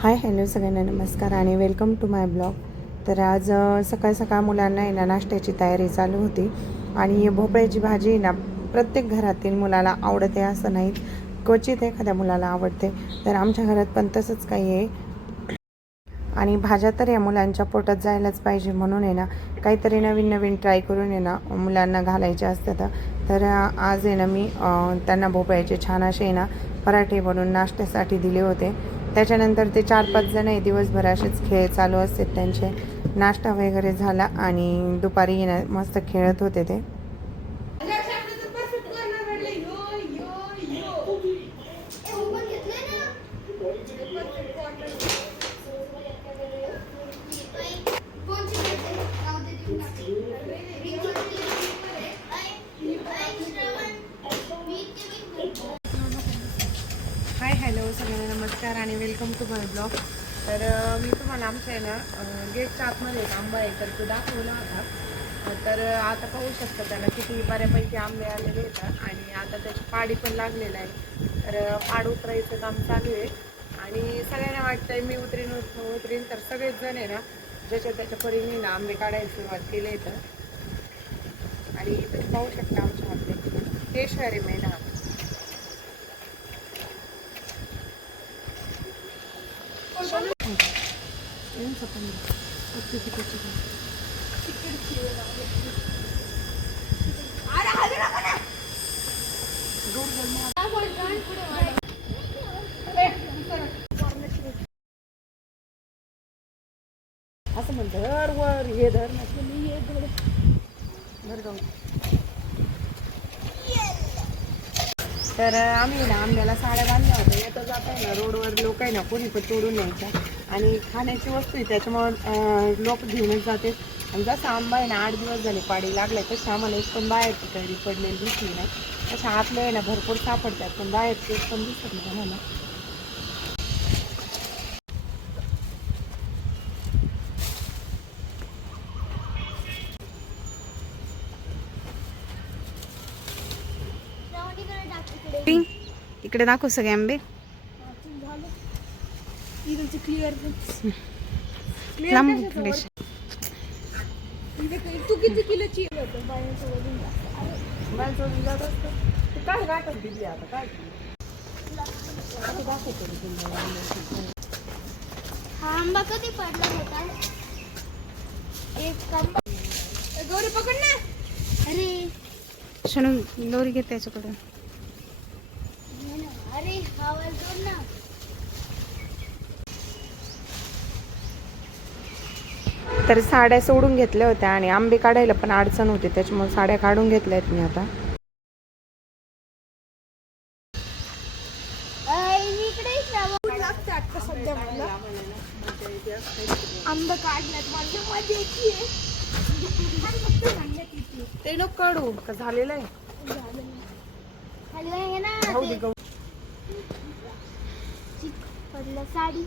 Hi hello सगळ्यांना नमस्कार आणि वेलकम टू माय ब्लॉग. तर आज सकाळ सकाळ मुलांना आहे ना नाश्त्याची तयारी चालू होती आणि भोपळ्याची भाजी आहे ना प्रत्येक घरातील मुलाला आवडते असं नाही, क्वचित एखाद्या मुलाला आवडते. तर आमच्या घरात पण तसंच काही आहे आणि भाज्या तर या मुलांच्या पोटात जायलाच पाहिजे म्हणून आहे ना काहीतरी नवीन नवीन ट्राय करून आहे ना मुलांना घालायचे असतात. तर आज आहे ना मी त्यांना भोपळ्याचे छान असे आहे ना पराठे बनवून नाश्त्यासाठी दिले होते. त्याच्यानंतर ते 4-5 जण आहे दिवसभर असेच खेळ चालू असतात त्यांचे. नाश्ता वगैरे झाला आणि दुपारी ना मस्त खेळत होते ते. हाय हॅलो सगळ्यांना नमस्कार आणि वेलकम टू माय ब्लॉग. तर मी तुम्हाला आमच्या आहे ना गेटच्या आतमध्ये एक आंबा आहे तर तो दाखवला होता. तर आता पाहू शकता त्याला किती बऱ्यापैकी आंबे आलेले येतात आणि आता त्याची पाडी पण लागलेलं आहे. तर पाड उतरायचं काम चालू आहे आणि सगळ्यांना वाटतंय मी उतरीन तर सगळेच जण आहे ना ज्याच्या त्याच्या परीने ना आंबे काढायला सुरुवात केली आहे. आणि तुम्ही पाहू शकता आमच्या मध्ये केशरी मेढा. असं म्हणतं धर वर हे धर मी हे धर तर आम्ही ना आंब्याला साड्या बांधल्या होत्या. येतं जात आहे ना रोडवर लोक आहे ना कोणी पण तोडून न्यायच्या आणि खाण्याची वस्तू आहे त्याच्यामुळं लोक घेऊनच जाते. आणि जसं आंबा आहे ना 8 दिवस झाले पाडी लागलाय तसं आम्हाला एक पण बाहेरची कैरी पडलेली दिसली नाही. तशा आतलं आहे ना भरपूर सापडतात पण बाहेरची एक पण दिसत नाही आम्हाला. इकडे दाखव सगळे आंबे. तू किती किलोची हा आंबा कधी पडला होता? एक आंबा गौरी पकड ना. अरे शनू दोरी घेते त्याच्याकडून. अरे हवा जोड ना. तर साड्या सोडून घेतल्या होत्या आणि आंबे काढायला पण अडचण होती त्याच्यामुळे साड्या काढून घेतल्या आहेत मी आता. आंबा काढण्यात माझी मजा येते. ते नको काढू का झालेलं आहे. पडलं साडी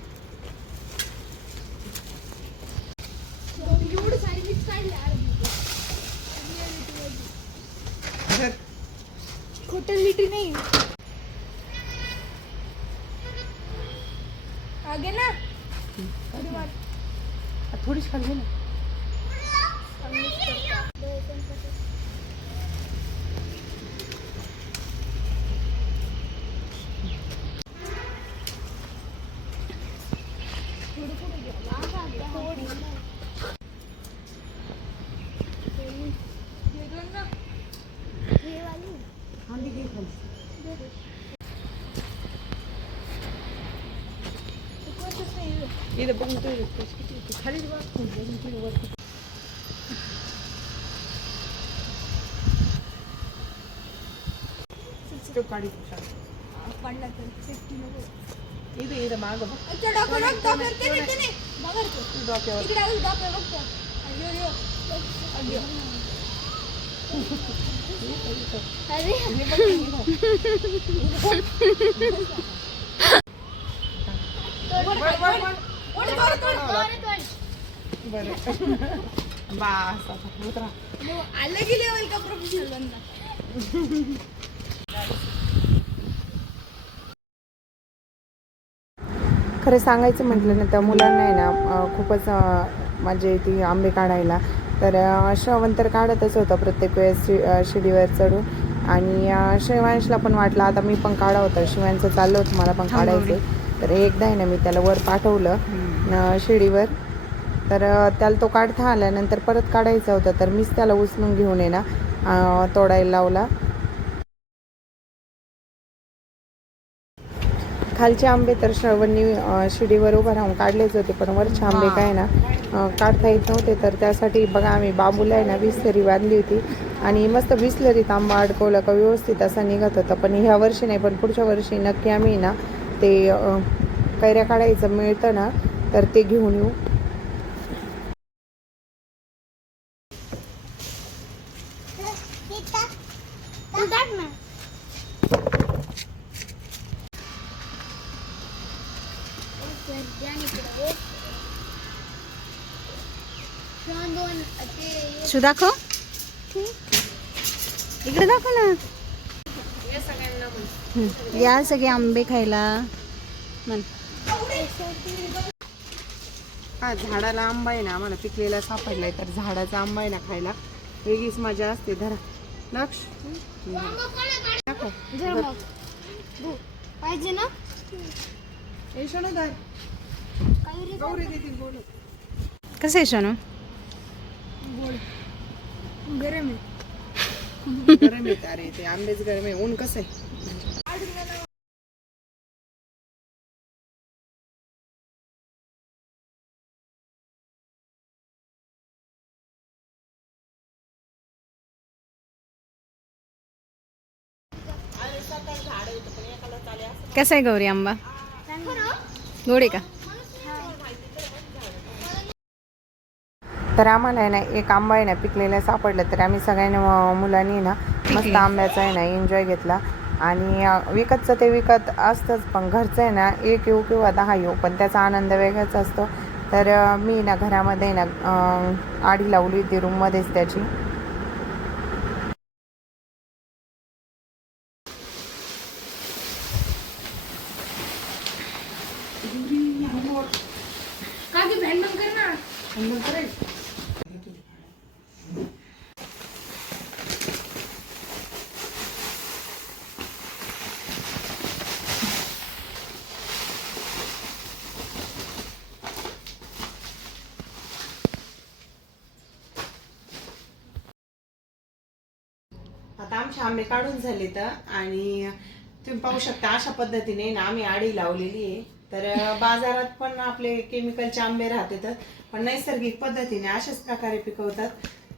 एवढं साडी मीच काढली. खोटं लिटी नाही आगे ना थोडीच खाली ना. इथं बघून खाली पडला तर सेफ्टी नको. इथं माग बास आता उतरा. आलं की लेवल का प्रोफेशनल बनला. खरं सांगायचं म्हटलं ना तर मुलांना आहे ना खूपच मजा येते आंबे काढायला. तर श्रवण तर काढतच होता प्रत्येक वेळेस शिडीवर चढून. आणि शिवांशला पण वाटलं आता मी पण काढा होतं. शिवांचं चाललं होतं मला पण काढायचं. तर एकदा आहे ना मी त्याला वर पाठवलं शिडीवर. तर त्याला तो काढता आल्यानंतर परत काढायचा होता. तर मीच त्याला उचलून घेऊन आहे ना तोडायला लावला. खालचे आंबे तर श्रवणनी शिडीवर उभं राहून काढलेच होते, पण वरचे आंबे काय ना काढता येत नव्हते. तर त्यासाठी बघा आम्ही बाबूला आहे ना बिसलरी बांधली होती आणि मस्त बिसलरीत आंबा अडकवला का व्यवस्थित असा निघत होता. पण ह्या वर्षी नाही, पण पुढच्या वर्षी नक्की आम्ही ना ते कैऱ्या काढायचं मिळतं ना तर ते घेऊन येऊ. तू टाक ना. शू दाखव, इकडे दाखव ना. या सगळे आंबे खायला म्हण. हा झाडाला आंबा आहे ना आम्हाला पिकलेला सापडलाय, तर झाडाचा आंबा आहे ना खायला वेगळीच मजा असते. धरा लक्ष पाहिजे ना. कसं आहे सोनू? गरम आहे. गरम येत अरे ते आंबेच गरम आहे. ऊन कसं आहे? कसा आहे गौरी आंबा? गोड आहे का? तर आम्हाला आहे ना एक आंबा आहे ना पिकलेला सापडला. तर आम्ही सगळ्यांनी मुलांनी ना मस्त आंब्याचा आहे ना एन्जॉय घेतला. आणि विकतचं ते विकत असतंच, पण घरचं आहे ना एक येऊ किंवा 10 येऊ, पण त्याचा आनंद वेगळाच असतो. तर मी ना घरामध्ये ना आढी लावली होती रूममध्येच त्याची. काकी बँड बंद कर ना. आता आमचे आंबे काढून झाले तर, आणि तुम्ही पाहू शकता अशा पद्धतीने ना आम्ही आढी लावलेली आहे. तर बाजारात पण आपले केमिकलचे आंबे राहतात, पण नैसर्गिक पद्धतीने अशाच प्रकारे पिकवतात.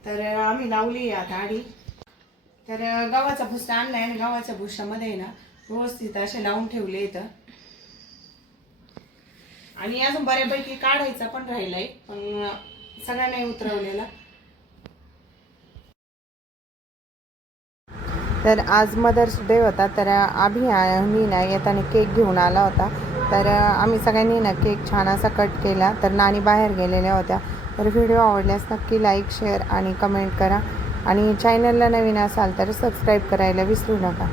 तर आम्ही लावली आहे आता आढी. तर गव्हाचा भुस्सा आणलाय आणि गव्हाच्या भुस्सामध्ये ना व्यवस्थित असे लावून ठेवले इथं. आणि अजून बऱ्यापैकी काढायचा पण राहिलाय, पण सगळा नाही उतरवलेला. तर आज मदर्स डे होता. तर मी ना येताना केक घेऊन आला होता. तर आम्ही सगळ्यांनी ना केक छान असा कट केला. तर नानी बाहेर गेलेल्या होत्या. तर व्हिडिओ आवडल्यास नक्की लाईक, शेअर आणि कमेंट करा. आणि चॅनलला नवीन असाल तर सबस्क्राईब करायला विसरू नका.